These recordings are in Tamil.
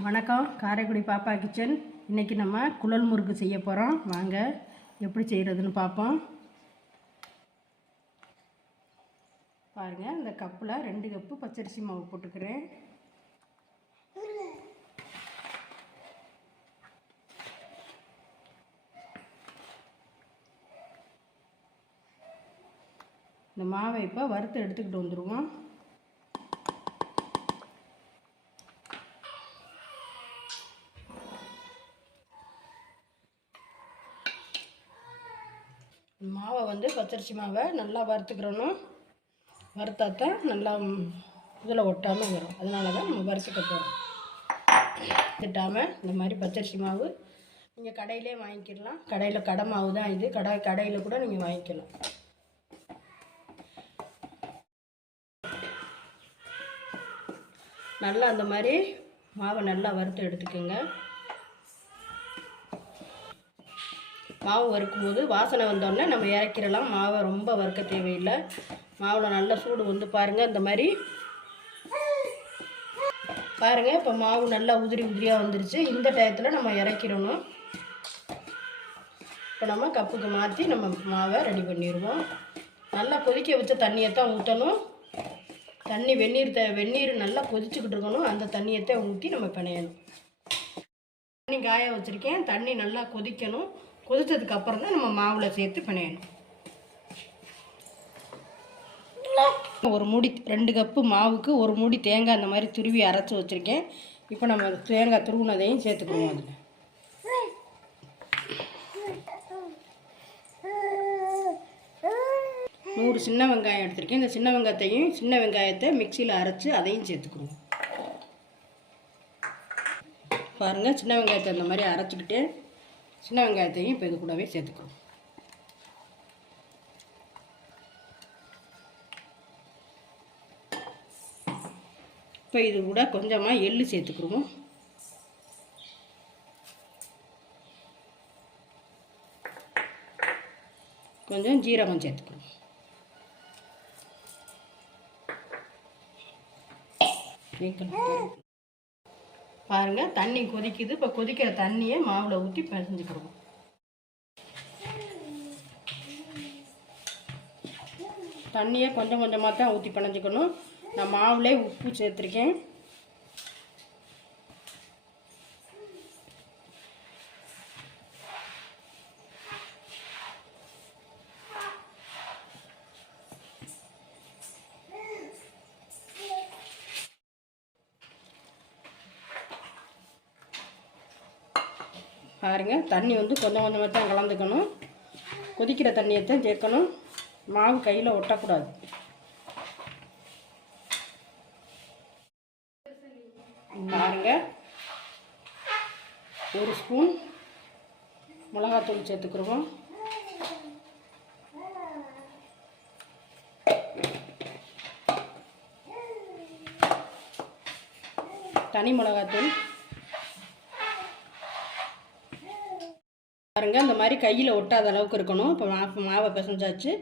வணக்கம். காரைக்குடி பாப்பா கிச்சன். இன்றைக்கி நம்ம குழல் முறுக்கு செய்ய போகிறோம் வாங்க எப்படி செய்கிறதுன்னு பார்ப்போம் பாருங்கள் இந்த கப்பில் ரெண்டு கப்பு பச்சரிசி மாவு போட்டுக்கிறேன். இந்த மாவை இப்போ வறுத்து எடுத்துக்கிட்டு வந்துடுவோம் மாவை வந்து பச்சரிசி மாவை நல்லா வறுத்துக்கிறணும். வறுத்தாத்தான் நல்லா இதில் ஒட்டாமல் வரும். அதனால தான் நம்ம வறுத்துக்க போகிறோம் திட்டாமல் இந்த மாதிரி பச்சரிசி மாவு நீங்கள் கடையிலே வாங்கிக்கிடலாம் கடையில் கடை மாவு தான் இது. கடை கடையில் கூட நீங்கள் வாங்கிக்கலாம். நல்லா அந்த மாதிரி மாவை நல்லா வறுத்து எடுத்துக்கோங்க. மாவு வறுக்கும் போது வாசனை வந்தோடனே நம்ம இறக்கிடலாம். மாவை ரொம்ப வறுக்க தேவையில்லை. மாவில் நல்ல சூடு வந்து பாருங்கள் இந்த மாதிரி. பாருங்கள் இப்போ மாவு நல்லா உதிரி உதிரியாக வந்துருச்சு. இந்த டயத்தில் நம்ம இறக்கிடணும். இப்போ நம்ம கப்புக்கு மாற்றி நம்ம மாவை ரெடி பண்ணிடுவோம். நல்லா கொதிக்க வச்ச தண்ணியை தான் ஊற்றணும் தண்ணி வெந்நீர் த வெந்நீர் நல்லா கொதிச்சுக்கிட்டு இருக்கணும். அந்த தண்ணியத்தை ஊற்றி நம்ம பிணையணும். தண்ணி காய வச்சுருக்கேன். தண்ணி நல்லா கொதிக்கணும். கொதித்ததுக்கு அப்புறம் தான் நம்ம மாவில் சேர்த்து பிணையணும் ஒரு மூடி ரெண்டு கப்பு மாவுக்கு ஒரு மூடி தேங்காய் அந்த மாதிரி துருவி அரைச்சி வச்சுருக்கேன். இப்போ நம்ம தேங்காய் துருவினதையும் சேர்த்துக்குவோம் அதில். நூறு சின்ன வெங்காயம் எடுத்திருக்கேன். இந்த சின்ன வெங்காயத்தையும் சின்ன வெங்காயத்தை மிக்சியில் அரைச்சி அதையும் சேர்த்துக்குவோம். பாருங்கள் சின்ன வெங்காயத்தை அந்த மாதிரி அரைச்சிக்கிட்டு சின்ன வெங்காயத்தையும் இப்போ இது கூடவே சேர்த்துக்கணும். இப்போ இது கூட கொஞ்சமாக எள்ளு சேர்த்துக்குருவோம் கொஞ்சம் ஜீரகம் சேர்த்துக்கிறோம் பாருங்கள் தண்ணி கொதிக்குது. இப்போ கொதிக்கிற தண்ணியை மாவில் ஊற்றி பிசைஞ்சுக்கிறோம் தண்ணியை கொஞ்சம் கொஞ்சமாக தான் ஊற்றி பிணைஞ்சிக்கணும். நான் மாவுலே உப்பு சேர்த்துருக்கேன். பாருங்கள் தண்ணி வந்து கொஞ்சம் கொஞ்சமாக தான் கலந்துக்கணும். கொதிக்கிற தண்ணியை தான் சேர்க்கணும். மாவு கையில் ஒட்டக்கூடாது. பாருங்க ஒரு ஸ்பூன் மிளகாத்தூள் சேர்த்துக்குருவோம். தனி மிளகாத்தூள் பாருங்க இந்த மாதிரி கையில் ஒட்டாத அளவுக்கு இருக்கணும். இப்போ மா மாவை பிசைஞ்சாச்சு.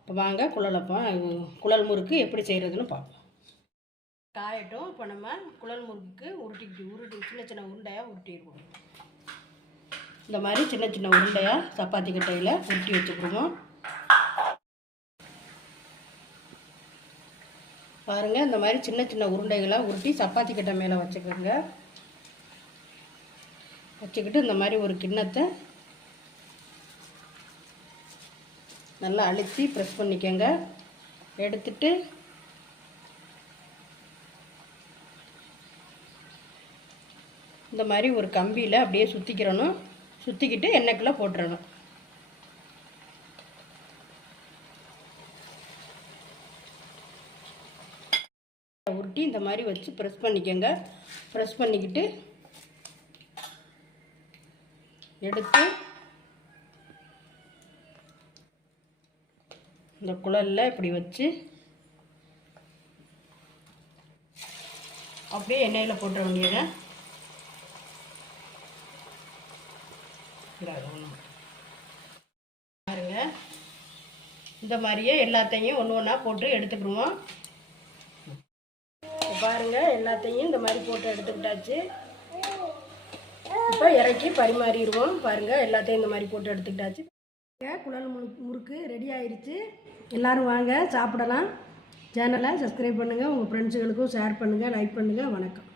இப்போ வாங்க குழலப்போ குழல் முறுக்கு எப்படி செய்கிறதுன்னு பார்ப்போம். காயட்டும். இப்போ நம்ம குழல் முறுக்குக்கு உருட்டிக்கிட்டு உருட்டி சின்ன சின்ன உருண்டையாக உருட்டிடுவோம். இந்த மாதிரி சின்ன சின்ன உருண்டையாக சப்பாத்தி கட்டையில் உருட்டி வச்சுக்கிடுவோம். பாருங்கள் இந்த மாதிரி சின்ன சின்ன உருண்டைகளாக உருட்டி சப்பாத்தி கட்டை மேலே வச்சுக்கோங்க. வச்சுக்கிட்டு இந்த மாதிரி ஒரு கிண்ணத்தை நல்லா அழுத்தி ப்ரெஸ் பண்ணிக்கோங்க. எடுத்துட்டு இந்த மாதிரி ஒரு கம்பியில் அப்படியே சுற்றிக்கிறணும் சுற்றிக்கிட்டு எண்ணெய்க்குள்ளே போட்டுறணும். உருட்டி இந்த மாதிரி வச்சு ப்ரெஸ் பண்ணிக்கோங்க. ப்ரெஸ் பண்ணிக்கிட்டு எடுத்து இந்த குழலில் இப்படி வச்சு அப்படியே எண்ணெயில் போட்டுற வேண்டியதை பாருங்க. இந்த மாதிரியே எல்லாத்தையும் ஒன்று ஒன்றா போட்டு எடுத்துக்கிடுவோம். பாருங்க எல்லாத்தையும் இந்த மாதிரி போட்டு எடுத்துக்கிட்டாச்சு. இப்போ இறக்கி பரிமாறிடுவோம். பாருங்கள் எல்லாத்தையும் இந்த மாதிரி போட்டு எடுத்துக்கிட்டாச்சு. குழல் முறுக்கு முறுக்கு ரெடி ஆயிடுச்சு எல்லோரும் வாங்க சாப்பிடலாம். சேனலை சப்ஸ்கிரைப் பண்ணுங்கள் உங்கள் ஃப்ரெண்ட்ஸுகளுக்கும் ஷேர் பண்ணுங்கள் லைக் பண்ணுங்கள் வணக்கம்.